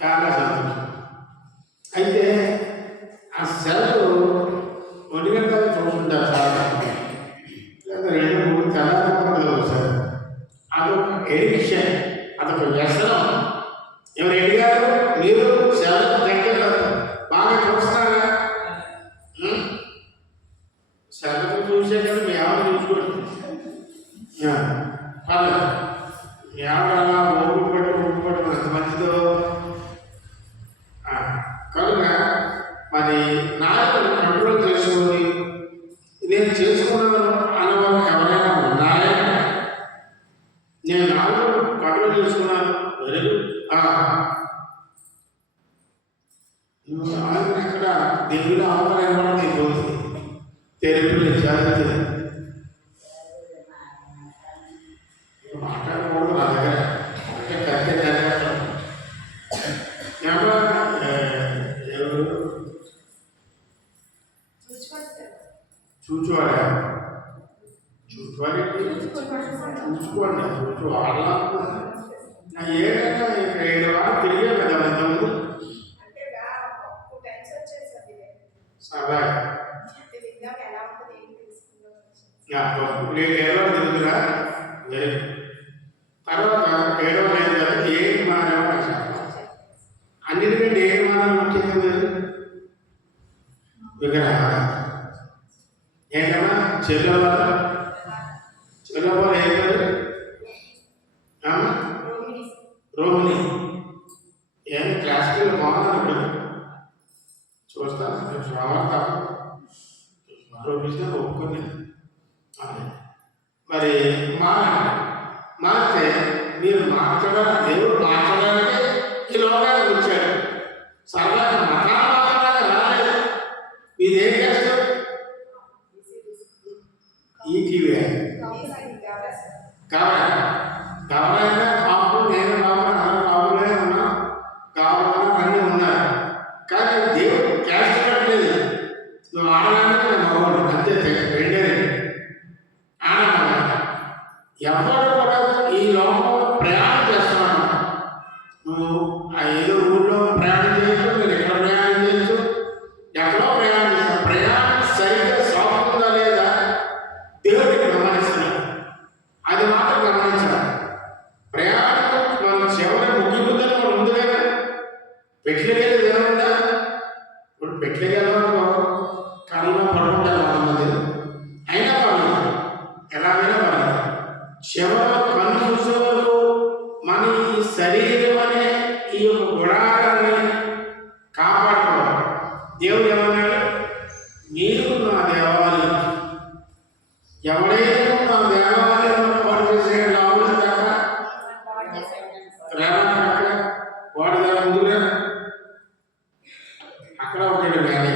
చాలా సంతోషం. అయితే ఆ సెలవు 1 గంట చూసుకుంటారు చాలా, లేదా 2-3 తెల్లారి సార్. అదొక ఎడిక్షన్, అదొక వ్యసనం. ఎవరు అడిగారు? మీరు సెలవు దగ్గర బాగా చూస్తున్నారా? సెలవు చూసే కదా మీ ఆవిడ చూసుకోండి. పర్లేదు, మీ ఆవిడ అలా ఊపిపట్టు ఎంత మంచిదో. కనుక మరి నాయకులు కంట్రోల్ చేసుకొని నేను చేసుకున్నాను అన్నవారు ఎవరైనా ఉన్నారా? నేను నాయకులు కంట్రోల్ చేసుకున్నాను, వెరీ గుడ్. నాయకుడు ఎక్కడ దేవుడు అవకాశం కూడా నీకు తెలుగులో చదువుతుంది. మాట్లాడకూడదు నా దగ్గర, అంటే కరెక్టే చదివేస్తాను. చూచువాడా? చూచువాడి చూసుకోండి, చూచువాడా? ఏదైనా 2 వారాలు తిరిగే కదా ఇంతకుముందు. సరదా ఏడవ తిరుగుతురా. తర్వాత 7వ లేదు కదా, ఏది మారేమో అన్నిటికంటే ఏది మారాలి ముఖ్యంగా లేదు విగ్రహాలు. ఏంటమ్మా చెల్లెవాళ్ళు ఏం కాదు, రోహిణి. ఏం క్లాసికల్ బాగున్నాను ఇప్పుడు చూస్తాను. శ్రావణ రోహిణి ఒప్పుకుని మరి మార్చే మీరు మార్చడానికి, దేవుడు మార్చడానికి ఈ లోకానికి వచ్చాడు. సరదాగా మతాలు రాలేదు. మీదేం కష్టం? ఈ టీవీ కావాలన్నా కాపు, నేను కావాలి, అందరూ కాపులే ఉన్నా, కావాలన్నా అన్నీ ఉన్నారు. కానీ దేవుడు క్యాస్ట్ పెట్టలేదు. నువ్వు ఆడడానికి నేను మగవాడు, అంతే, 2 ఆడమన్నా. ఎవరు కూడా ఈ లోకంలో ప్రయాణం చేస్తున్నాను. నువ్వు ఏదో ఊళ్ళో ప్రయాణం చేయొచ్చు, మీరు ఎక్కడ ప్రయాణం చేయొచ్చు, ఎక్కడో ప్రయాణం చేస్తాను. ప్రయాణం సరిగ్గా సాగుతుందా లేదా దేవుడికి గమనిస్తున్నాడు. అది మాత్రం గమనించాలి. ప్రయాణం మనం చివరి ముగింపుదని కూడా ఉంది కదా. పెట్లకెళ్ళి ఏముందా? ఇప్పుడు పెట్లకెళ్ళడంలో కళ్ళలో పడుకుంటారు కొంతమంది, అయినా పర్లేదు, ఎలాగైనా పర్లేదు. చివరి కన్ను చూసే వరకు మన ఈ శరీరం అనే ఈ యొక్క గుణాలని కాపాడుకోవాలి. దేవుడు ఏమన్నాడు? మీరు నా దేవాలయం, ఎవడైనా నా దేవాలయంలో పాటు చేసే లాభం దాకా అక్కడ వాడు దాని ముందుగా అక్కడ ఒకటి మేనే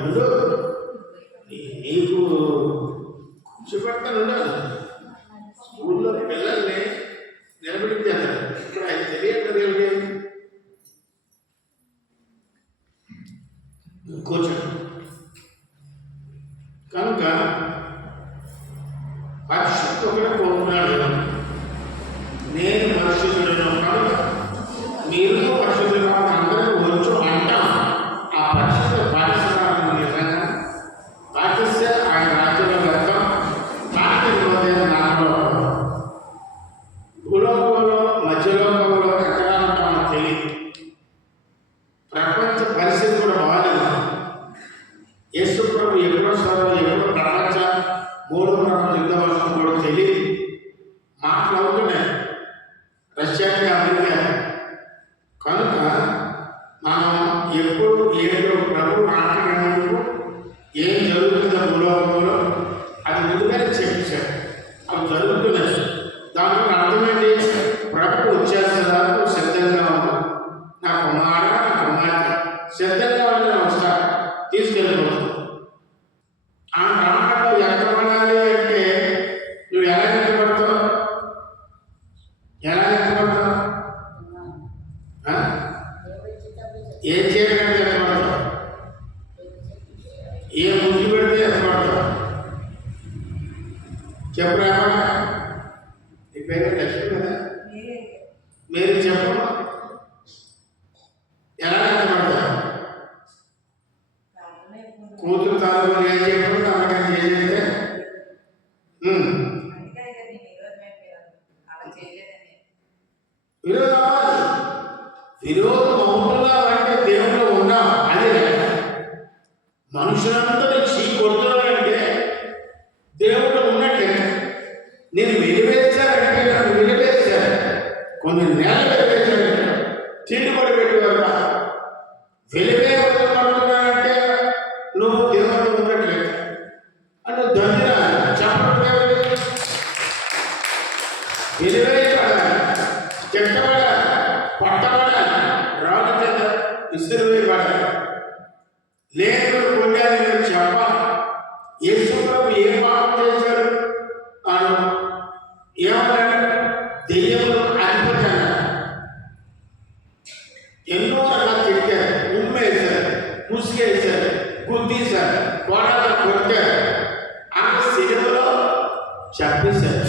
ముందు నీకు కూర్చోబెడతాను ఉండాలి. స్కూల్లో పిల్లల్ని నిలబెట్టాను. ఇప్పుడు అది తెలియదు ఏమిటి? కూర్చోండి. కనుక పరిశుద్ధుడే కోరుకున్నాడు, నేను పరిశుద్ధులను కనుక మీరు పరిశుద్ధులు కావాలి, అందరికీ వచ్చు అంటాం. ఆ పరిశుద్ధ పాటిస్తున్నాను నిజంగా పాటిస్తే ఆయన రాజ్యంలో వెళ్తాం. పాటిపోతే నాలో భూలోకంలో మధ్యలోకంలో ఎక్కడ ఉంటామో తెలియదు. ప్రపంచ పరిస్థితి కూడా బాగాలేదు. యేసు ప్రభు ఎప్పుడో స్వరం, ఎప్పుడో ప్రపంచ 3వ ప్రపంచ యుద్ధం వస్తుంది కూడా తెలియదు. మాట్లాడుతున్నాయి రష్యాకి, అమెరికా. కనుక మనం ఎప్పుడు ఏదో ప్రభు మాట్లాడినందుకు ఏం జరుగుతుందో భూలోకంలో అది ముందుగానే చెప్పేశారు. అవి జరుగుతున్నాయి. దాంట్లో అర్థమైంది, ప్రభు వచ్చేసేదానికి సిద్ధంగా ఉన్నాం. నా కుమార్తె సిద్ధంగా ఉంటే వస్తా, తీసుకెళ్ళిపోతుంది. ఆ రాకడలో ఎంత పడాలి అంటే నువ్వు ఎలా ఎంతపడతావు? ఏం చేయడానికి ఎంతపడతావు? ఏ ముద్దు పెడితే ఎంతపడతావు? చెప్పరా? విరోధం అవ్వాలి. విరోధం అవుతున్నాం అంటే దేవుడు ఉన్నాం అది లెక్క. మనుషులందరూ చీ కొడుతున్నానంటే దేవుడు ఉన్నట్టు. నేను వెలివేశానంటే నన్ను వెలివేశాను, కొన్ని నెలలు వెలివేశానంటే తిరుగుబడి పెట్టేవారు. వెలివేయబడుతున్నానంటే నువ్వు దేవుడు ఉన్నట్లే అంటే దండిన చెప్పడం వెలివేయబడాలి, చెట్టబడాలి, పట్టబడాలి, రాజు చేత విసిరివేయబడాలి. లేదు కొన్నాను నేను చెప్పాలి. యేసు ప్రభు ఏ పాపం చేశాడు అని ఏమన్నాడు? దెయ్యములు అధిపతి అన్నాడు. ఎన్నో రకాల తిరిగారు, ఉమ్మేశారు, ముసుగేశారు, గుద్దీశారు, కోడాలు కొట్టారు. ఆ సిలువలో చంపేశారు.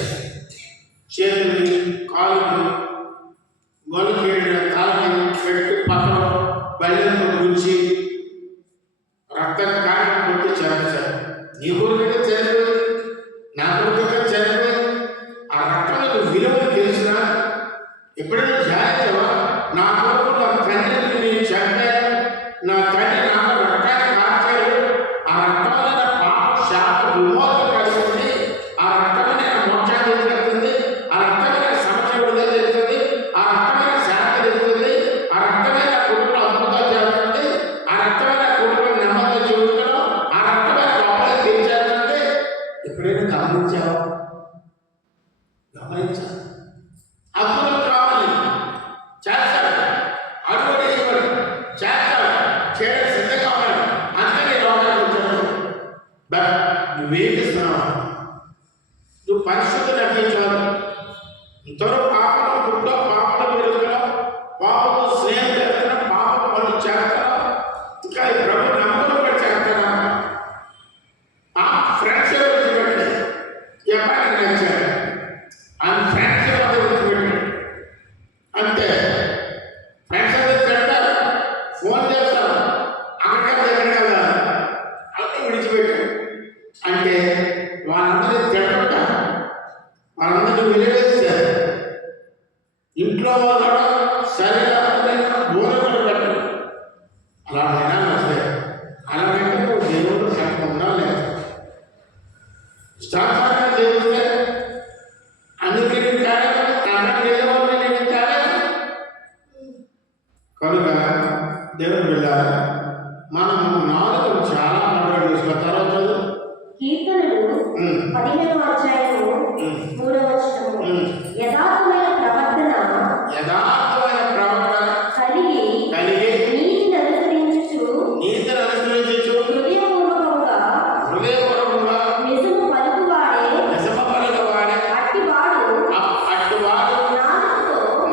చేతుల్ని కాళ్ళని గొలకేడిన తలని పెట్టి పక్కన బల్లెంతో గుంచి రక్తం కారణం కొట్టి చంపేశారు. నీ కొడుకుగా చనిపోయింది, నా కొడుకుగా చనిపోయింది. ఆ రక్తంలో విలువలు తెలిసినా ఎప్పుడైనా జాగ్రత్తవా? నా కొడుకు నా తండ్రిని నేను చంపాను, నా తండ్రి నాకు రక్తాన్ని కార్చాడు. ఆ రక్తం వల్ల నా పాప శాప విమోచన కలుగుతుంది. ఆ రక్తమే నా మోక్షాన్ని తెచ్చుతుంది. ఆ రక్తమే నా సమస్య విడుదల చేస్తుంది. ఆ రక్తమే నా శాంతి తెస్తుంది. ఆ రక్తమే నా కుటుంబంలో అద్భుతాలు చేస్తుంది. ఆ రక్తమే నా కుటుంబం నెమ్మది చూస్తున్నాం. ఆ రక్తమే నా గొప్పలు తీర్చేస్తుంది. ఎప్పుడైనా గమనించావా? గమనించా. అద్భుతం కావాలి, చేస్తాడు. అడుగుడు ఇవ్వడు, చేస్తాడు. చేయడం సిద్ధంగా ఉన్నాడు. అందుకని రోగానికి వచ్చాడు. బట్ నువ్వేమిస్తున్నావా? నువ్వు పరిశుద్ధి నటించాలి. ఇంతలో పాపం పుట్టో, పాపం పెరుగుతున్నావు, పాపంతో స్నేహం చేస్తున్నావు, పాపం పనులు చేస్తున్నావు. ఇంకా ఈ ప్రభు నమ్మకం కూడా చేస్తున్నావు. ఆ ఫ్రెండ్స్ ఎవరు విడిచిపెట్టాడు? ఈ అబ్బాయికి నచ్చాడు, ఆ ఫ్రెండ్స్ ఎవరు విడిచిపెట్టాడు? అంతే. ఫ్రెండ్స్ అందరూ తింటారు, ఫోన్ చేస్తారు, అక్కడికి దగ్గర కదా అన్నీ విడిచిపెట్టాడు. అంటే వాళ్ళందరూ తింటుంటా, వాళ్ళందరూ వెలివేస్తారు. ఇంట్లో వాళ్ళు శరీరాన్ని బోధకులు పెట్టరు. అలా వినాలి వస్తే అలాగంటే నువ్వు దేవుడు సగం ఉండాలి. ఇష్టానుసారంగా దేవుడితే అందుకే కాలేదు, అన్నకి ఏదో కాలేదు. కనుక దేవుడు వెళ్ళాలి. మనం నాలుగు చాలా మాటలు తీసుకున్న తర్వాత కీర్తనలు 15వ అధ్యాయము 3వ వచనము. యథార్థమైన ప్రవర్తన కలిగి నీతిని అనుసరించుచు హృదయపూర్వకముగా నిజము పలుకువాడే అట్టివాడు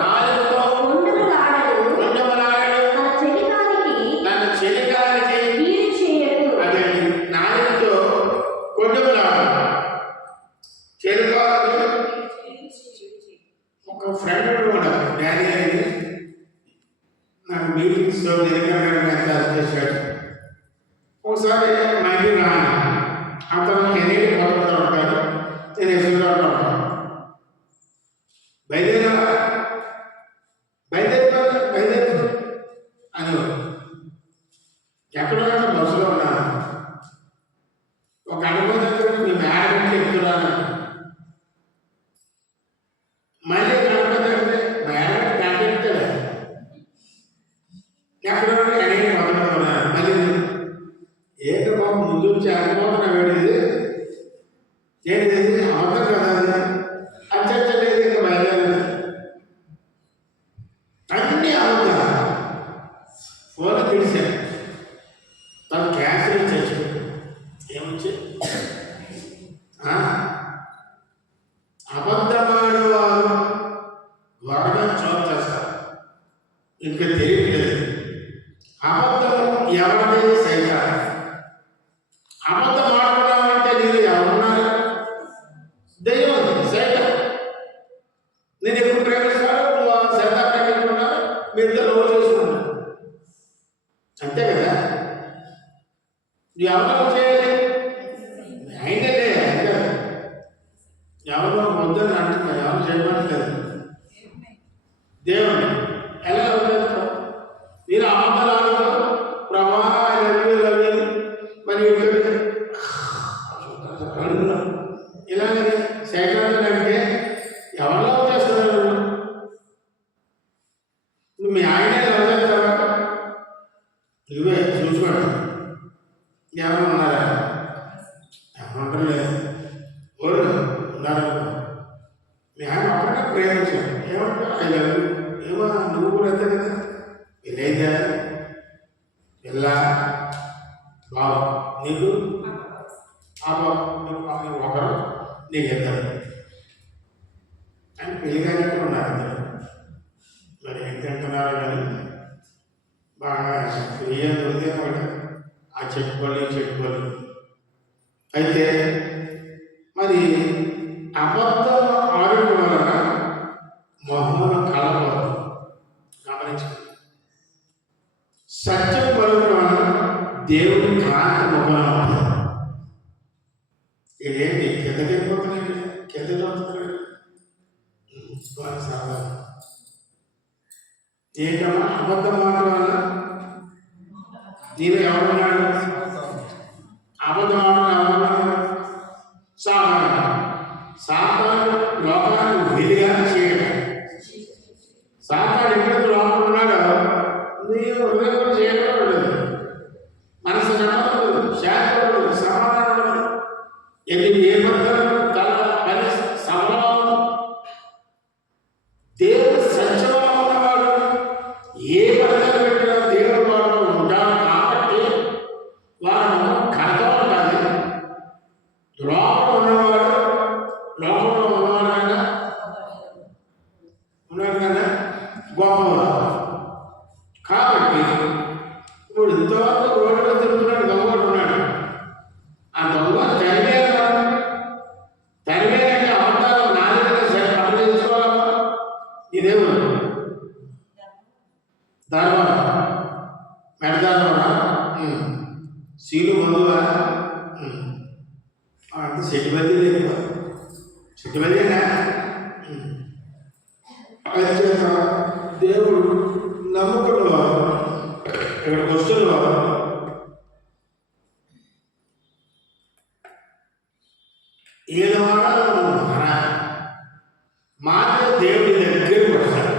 నాలుకతో ముందులాడడు, తన చెలికానికి కీడు చేయడు. నాలుగుతో కొండమలాడు. చెరుకాలు ఒక ఫ్రెండ్ ఉన్నాడు, డాడీ అని. నాకు మీటింగ్స్లో చేశాడు. ఒకసారి మా ఇంటికి రాను. అతను కెరీర్ కొడుతూ ఉంటాడు, నేను ఎసురుగా ఉంటాను. బయలుదేరి అని ఎక్కడో బస్సులో ఉన్నాను. ఒక అనుభవం మీ మేడం చెప్తున్నాను. మళ్ళీ కనుకుంటే మేడం కనిపిస్తాడు. ఎక్కడో కెరీర్ మొదలు ఉన్నాను. మళ్ళీ ఏంటో బాబు ముందు నుంచి అనుభవం వేడిది ఏంటి అవసరం కదా అది అంచలేదు. ఇంకా బయలుదేరదు. అన్నీ అవుతా ఫోన్ తెలిసాను. తను క్యాన్సర్ చచ్చిపోయాడు. ఏమొచ్చి అబద్ధమాడు వారు త్వరగా చోచేస్తారు. ఇంకా తెలియట్లేదు. అబద్ధం ఎవరిది? సైతాన్. అబద్ధం ఆడుకున్నామంటే నేను ఎవరున్నారు? దైవం, సైతాన్. నేను ఎప్పుడు ప్రేమిస్తాను, నువ్వు సైతాన్ ప్రేమించుకున్నావు, మీ ఇద్దరు రోజు చేసుకున్నావు. అంతే కదా. నువ్వు ఎవరు చేయాలి? అయినా లేదు, ఎవరు వద్దని అంటున్నా, ఎవరు చేయమని లేదు. దేవుని ఎలా వదిలేస్తావు? మీరు అబద్ధాలు ఆడుతావు, ప్రభా లవ్యూ మరి ఇలాగే సేకరణ అంటే ఎవరిలో చేస్తున్నారు? నువ్వు మీ ఆయనే లవ్ చేస్తావా? నువ్వే చూసుకోండి. ఎవరు ఉన్నారా? ఎవరు లేదు. ఓరు ఉన్నారు. మీ ఆయన ఒక్కడే ప్రేమించాడు. ఏమంటారు? I love you. ఏమో నువ్వు కూడా అంతే కదా. ఇదేంటా ఇలా బాబు నీకు ఒకరు నీకు ఇద్దరు అని పెళ్ళిగానే ఉన్నారు అందరూ. మరి ఏంటంటున్నారు కానీ బాగా ఏం దొరికితే కూడా ఆ చెప్పుకోవాలి. అయితే మరి అబద్ధం ఆడటం వలన మొహమున కలపదు గమనించండి. సత్యం పలుకడం వలన దేవుడి కాంతి ముఖంలో ఉంటుంది. ఇదేంటి కిందకి వెళ్ళిపోతున్నాయి, కింద చదువుతున్నాడు సాధారణ ఏంటమ్మా అబద్ధం మాట వల్ల నీవు ఎవరున్నాడు? అబద్ధం ఎవరున్నాడు? సాతాను లోకాన్ని వెలిగా చేయడం. సాతాను ఎక్కడికి లోపల ఉన్నాడో నీవు హృదయం చేయడం ఉండదు, మనసు నమ్మకం, శాంతి, సమాధానం. ఎన్ని ఏ పద్ధతులు తన పని సఫలం. దేవుడు సత్యంలో ఉన్నవాడు ఏ పద్ధతులు పెట్టినా దేవుడు వాడు ఉంటాడు. కాబట్టి వాడు కథ ఉండాలి. లోపల ఉన్నవాడు లోపల ఉన్నాడు కదా గొప్పవాడు. కాబట్టి ఇప్పుడు ఇంతవరకు రోడ్డు తిరుగుతున్నాడు, దొంగడు ఉన్నాడు. ఆ దొంగ తరిమేదంటే అబద్ధాలు నాలుగు సరే పనులు చేసుకోవాలమ్మా. ఇదేమో ధర్మం మెడదారమా సీలు మందువా అంత చెట్టుబది లేదు. చెట్టుబదినా దేవుడు నమ్మకంలో ఇక్కడికి వస్తున్న ఏదైనా మాట దేవుడి దగ్గరికి వస్తాడు,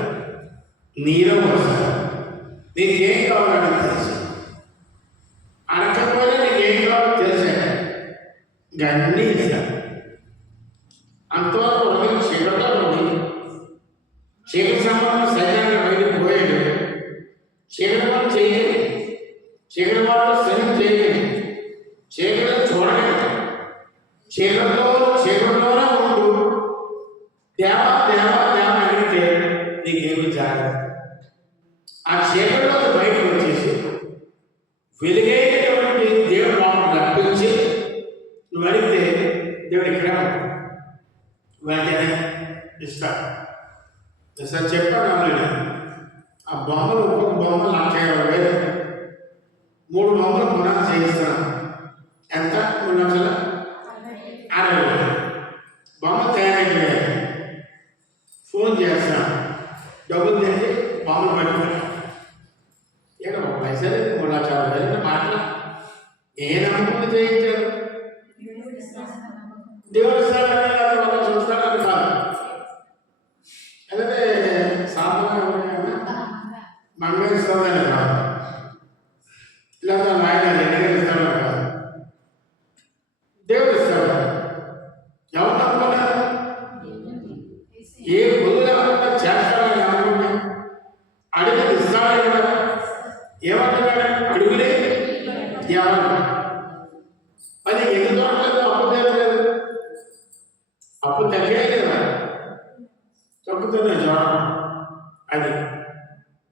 నీలో వస్తాడు. నీకేం కావాలని తెలుసు, అడగకపోతే నీకేం కావాలో తెలిసాడు, గన్నీ ఇస్తాడు. అంతవరకు ఉదయం చీకట్లో ఉంది. చీకటి సంబంధం సైన్యాన్ని బయటకు పోయాడు. చీకటి వాళ్ళు చేయలేదు, చీకటి వాళ్ళు సైన్యం చేయలేదు, చీకటి చూడలేదు. చీకటిలోనే ఉంటూ దేవా అడిగితే నీకేమి జాగ్రత్త. ఆ చీకటిలో బయటకు వచ్చేసి వెలుగైనటువంటి దేవుడు లోపల రప్పించి నువ్వు అడిగితే దేవుడు ఇక్కడ వెంటనే ఇస్తాడు. సార్ చెప్పాను ఆల్రెడీ. ఆ బొమ్మలు ఒక్కొక్క బొమ్మ 1,50,000, 3 బొమ్మలు పునాది చేయిస్తాను. ఎంత? 3,60,000 బొమ్మ తయారైపోయాయి. ఫోన్ చేస్తాను, డబ్బులు తెచ్చి బొమ్మలు పట్టుకుని ఇక 1 పైసలు 3,60,000 మాటలు ఏ నమ్మకం చేయించారు? దేవుడు ఇస్తాడని కాదు, వాళ్ళు చూస్తాడని కాదు. అలాగే సాధారణ మంగళ ఇస్తాడని కాదు, లేదా ఆయన ఇస్తాడని కాదు. దేవుడు ఇస్తాడు. ఎవరు నమ్ముకున్నారు? ఏ పొందు లేకుండా చేస్తాడని అనుకుంటే అడుగులు ఇస్తాడని కదా. ఏమంటున్నాడు? అడుగులే ఏమన్నా అది ఎన్ని తోటలేదు అప్పు తగ్గలేదు, అప్పు తగ్గలేదు కదా, తగ్గుతుంది చూడడం అది.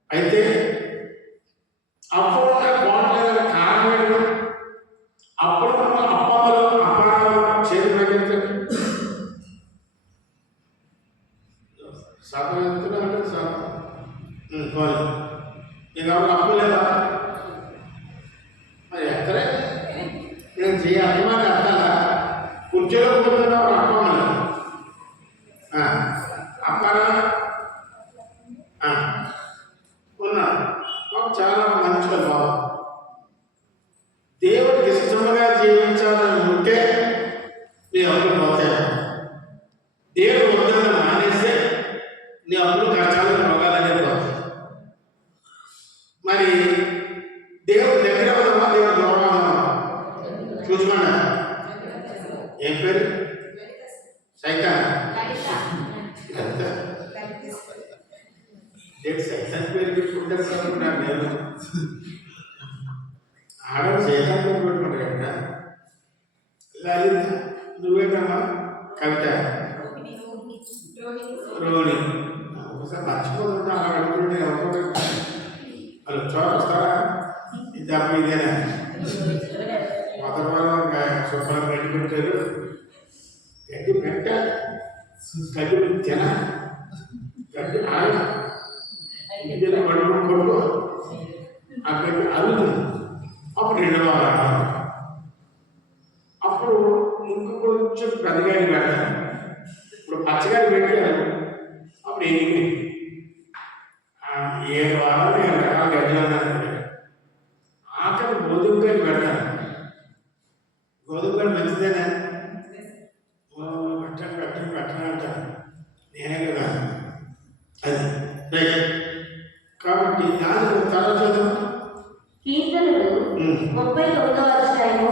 అయితే అప్పుడు బాగుంటుంది కారణం అప్పుడు అప్పమ్మలు అప్పారాలు చేతి పెట్టించండి. సగం ఎత్తున్నా సగం నీకు ఎవరు అప్పు లేదా? మరి ఎక్కడే నేను చేయాలి మరి అర్థాలా? కుర్చీలో కూర్చున్నావు అప్పమ్మలు అప్పారా జబ్బులు కష్టాలు రోగాలనే పోతాయి. మరి దేవుడు దగ్గర అవుతామా, దేవుడు దూరం అవుతామా? చూసుకోండి. ఏం పేరు? సైతాన్. సైతాన్ పేరు పెట్టుకుంటారు అనుకుంటున్నాను నేను. ఆడవాళ్ళు సైతాన్ పేరు పెట్టుకుంటారు కదా. లలిత, నువ్వేంటమ్మా? కవిత, రోహిణి. ఒకసారి మర్చిపోతుంటా అలా అడుగుతుంటే ఒక్కొక్క వాళ్ళు చోట వస్తారా? ఇది అప్పుడు ఇదేనా? మొదటి వాళ్ళు శుభ్రం గడ్డి పెట్టారు. గడ్డి పెట్టాలి, గడ్డి తినాలి, గడ్డి ఆడాలి, ఇంటిలో పడుకుని కొడుకో ఆ గడ్డి అరుగుతుంది. అప్పుడు రెండవ అప్పుడు ఇంకొంచెం పెద్దగాడి పెడతాను. ఇప్పుడు పచ్చగాడి పెట్టారు. అప్పుడు ఎన్ని 7 వారాలు 7 రకాల గడ్డలు ఉన్నాను. ఆఖరి గోధుమ గడ్డి పెడతాను. గోధుమ గడ్డి మంచిదేనా? పెట్టను అంటాను నేనే కదా. అది కాబట్టి నాలుగు తర్వాత చదువు. కీర్తనలు 39వ అధ్యాయము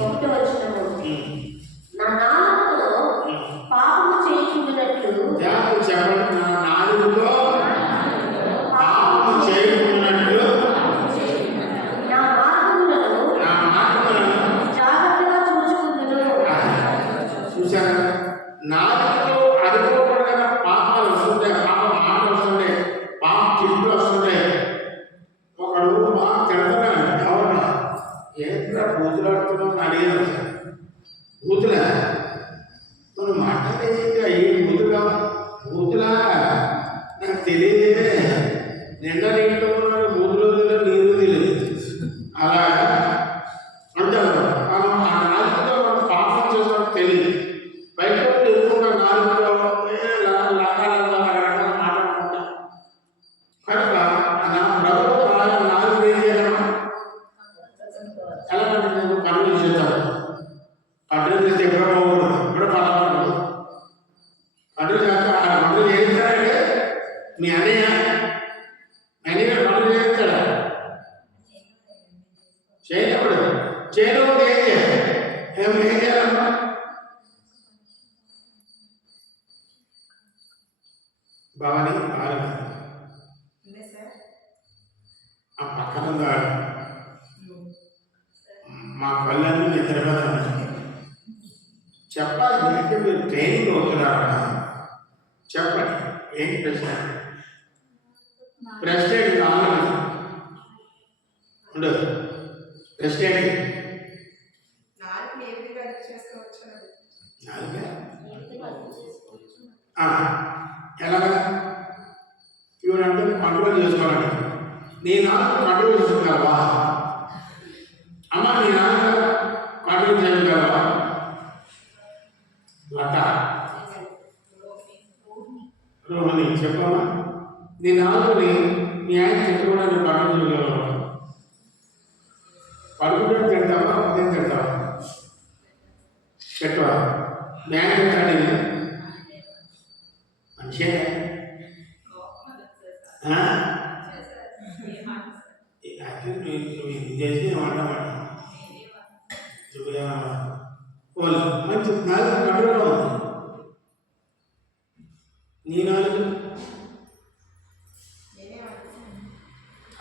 1వ వచనము. నా నాలుకతో పాపము చేయుచున్నట్లు చెప్పండి. నా నాలుగుతో పాపము చేయుచున్నట్లు నా మార్గములను జాగ్రత్తగా చూచుకుందును. చూసారా? నాలుగుతో అనుకోకుండా పాపాలు వస్తుంటాయి, పాప మాటలు వస్తుంటాయి, పాప చిట్లు వస్తుంటాయి. ఒకడు బాగా తిడుతున్నాడు ఎవరన్నా, ఏంట్రా బూతులాడుతున్నావు అడిగాను. బూతులా మనం మాట్లాడేది అయ్యి బూతులా? బూతులా నాకు తెలియదే. నిండా నీటిలో ఉన్నాడు, బూతులో తెలియదు, నీరు తెలియదు. అలాగా అంటారు. మనం ఆ నాలుగుతో మనం పాపం చేస్తాం తెలియదు. బయట ఎక్కువగా నాలుగుతో రకరకాల మాట్లాడుకుంటాం. కనుక నా ప్రభుత్వ నాలుగు ఏం చేయాలమ్మా? ఎలా అంటే పనులు చేస్తాను. పనులు చేస్తే ఎప్పుడో పోకూడదు, ఎప్పుడో పడకూడదు. పనులు చేస్తా ఆ పనులు చేయిస్తాడంటే మీ అన్నయ్య పనులు చేయిస్తాడా? చేయకూడదు. చేయకపోతే ఏం చేయాలి? ఏం చేయాలమ్మా? భవాని బాగా ఆ పక్కన ఉన్నాడు. మా కళ్ళన్నీ నిద్రపోతాను. చెప్పాలి అంటే మీరు ట్రైనింగ్ అవుతున్నారా? చెప్పండి. ఏంటి ప్రశ్న? ప్రశ్న ఏంటి? కావాలి ఉండదు. ప్రశ్న ఏంటి? ఎలాగా? ఇవరంటే కంట్రోల్ చేసుకోవాలండి. నీ నాన్న కంట్రోల్ చేసుకోగలవా? అమ్మ నీ నాన్న కంట్రోల్ చేయగలవా? లత, రోహిణి చెప్పమ్మా. నీ నాన్నని నీ ఆయన చెప్పుకోవడానికి కంట్రోల్ చేయగలవా? పడుకుంటే తిడతావా? ఉదయం తిడతావా? పెట్టవా? న్యాయం తిట్టాడు మంచిగా. నువ్వు ఇది చేసి ఏమంటామాట? మంచి నాలుగు కంట్రోల్లో ఉంది. నీ నాలుగు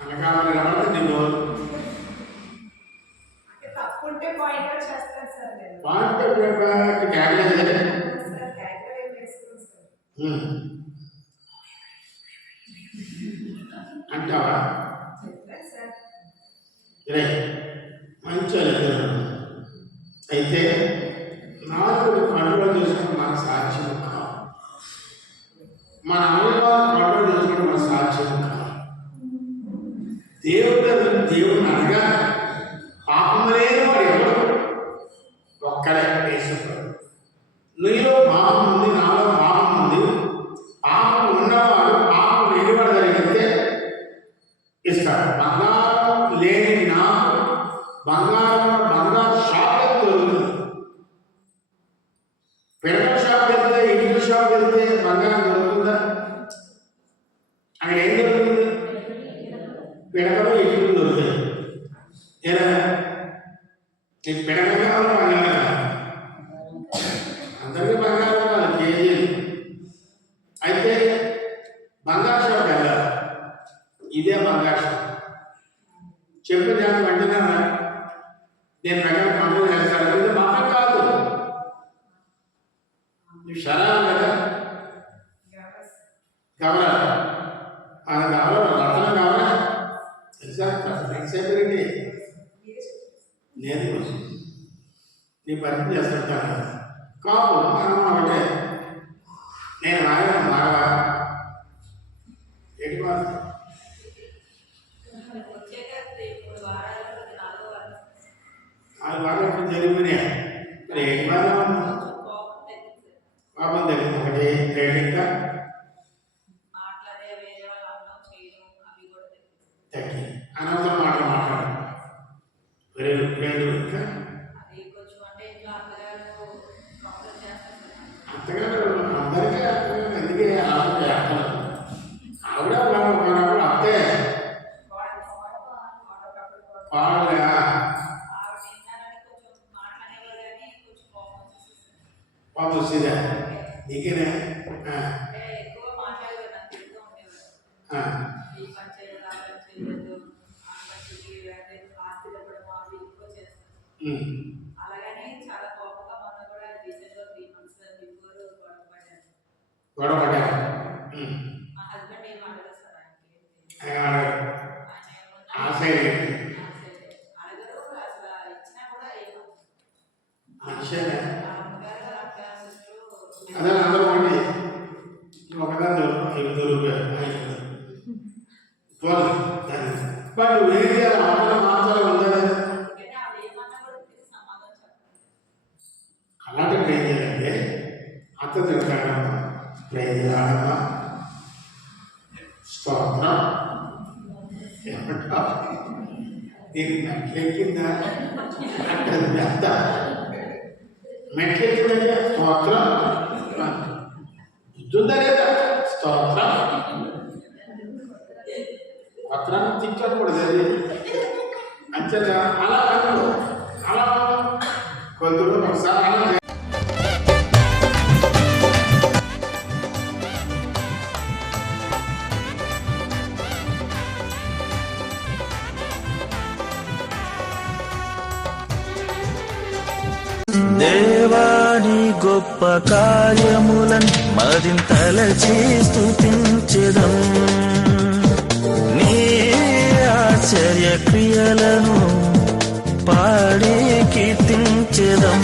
అనకాలని కాబట్టి నీ నోరు పాయింట్ క్యాబ్లెట్ అంటావా? మంచి అయితే నాలుగు కంట్రోల్ చేసుకుని మన సాధ్యం కాదు. మన అనుభవాన్ని కంట్రోల్ చేసుకుని మన సాధ్యం కాదు. దేవుడిని అనగా పాపం లేని వాడు ఎవరు? ఒక్కడే యేసుప్రభు. నీలో పాపం ఉంది, నాలో పాపం ఉంది. పాపం ఉన్నవాడు పాపం లేనివాడు జరిగితే ఇస్తాడు. బంగారం లేని నాకు బంగారు షాప్ దొరుకుతుంది. పిల్లల షాప్ వెళ్తే, ఇంటి షాప్ వెళ్తే బంగారం దొరుకుతుందా? అక్కడ ఏం దొరుకుతుంది? పిడకలు ఇటుకలు దొరుకుతాయి. ఏనా ఈ పిడక కావాలి, బంగారం కావాలి, అందరికీ బంగారం కావాలి కేజీలు. అయితే బంగారు షాప్ వెళ్ళాలి. ఇదే బంగారు షాప్. చెప్పు దాన్ని వెంటనే నేను ప్రకారం కంట్రోల్ చేస్తాను. ఇది మతం కాదు, ఇది షరాబ్ కదా. కావాలా? అది కావాలా? రత్నం కావాలా? తెలుసా? సెక్యూరిటీ నేను నీ పరిచయం చేస్తుంటాను. కాదు మనం ఒకటే. నేను ఆయన బాగా ఏంటి బాగా అది బాగా ఇప్పుడు జరిగిపోయినాయి. మరి ఏంటి బాగా పాపం తగ్గింది. ఒకటి రేట్ ఇంకా తగ్గి అనవసరం మాటలు మాట్లాడు. రెండు ఇంకా అంతగా అందరికీ అందుకే ఆవిడ ఆవిడ మనప్పుడు అంతే పాడలే పాప వచ్చిందా నీకేనే గొడవ పడ్డా ఆ సైడ్ మనిషినే అదే అందరూ పండి ఒకదా వాళ్ళు వేరే అమ్మల మాత్రం ఉండదు. అలాంటి ట్రైన్ చేయాలంటే అత్త తింటాడమ్మా, ట్రైన్ చేయాలమ్మా, స్తోత్రం ఏమంటా నీకు మెట్లెక్కిందా అంటే మెత్త మెట్లెక్కిందంటే స్తోత్రం బుద్ధుందా లేదా? స్తోత్రం పత్రాన్ని తిట్టకూడదు. అది అంతేగా అలా అను అలా కొందరు ఒకసారి అలా దేవాని గొప్ప కార్యములను మరింతలచి స్తుతించెదం, నీ ఆశ్చర్య క్రియలను పాడి కీర్తించెదం.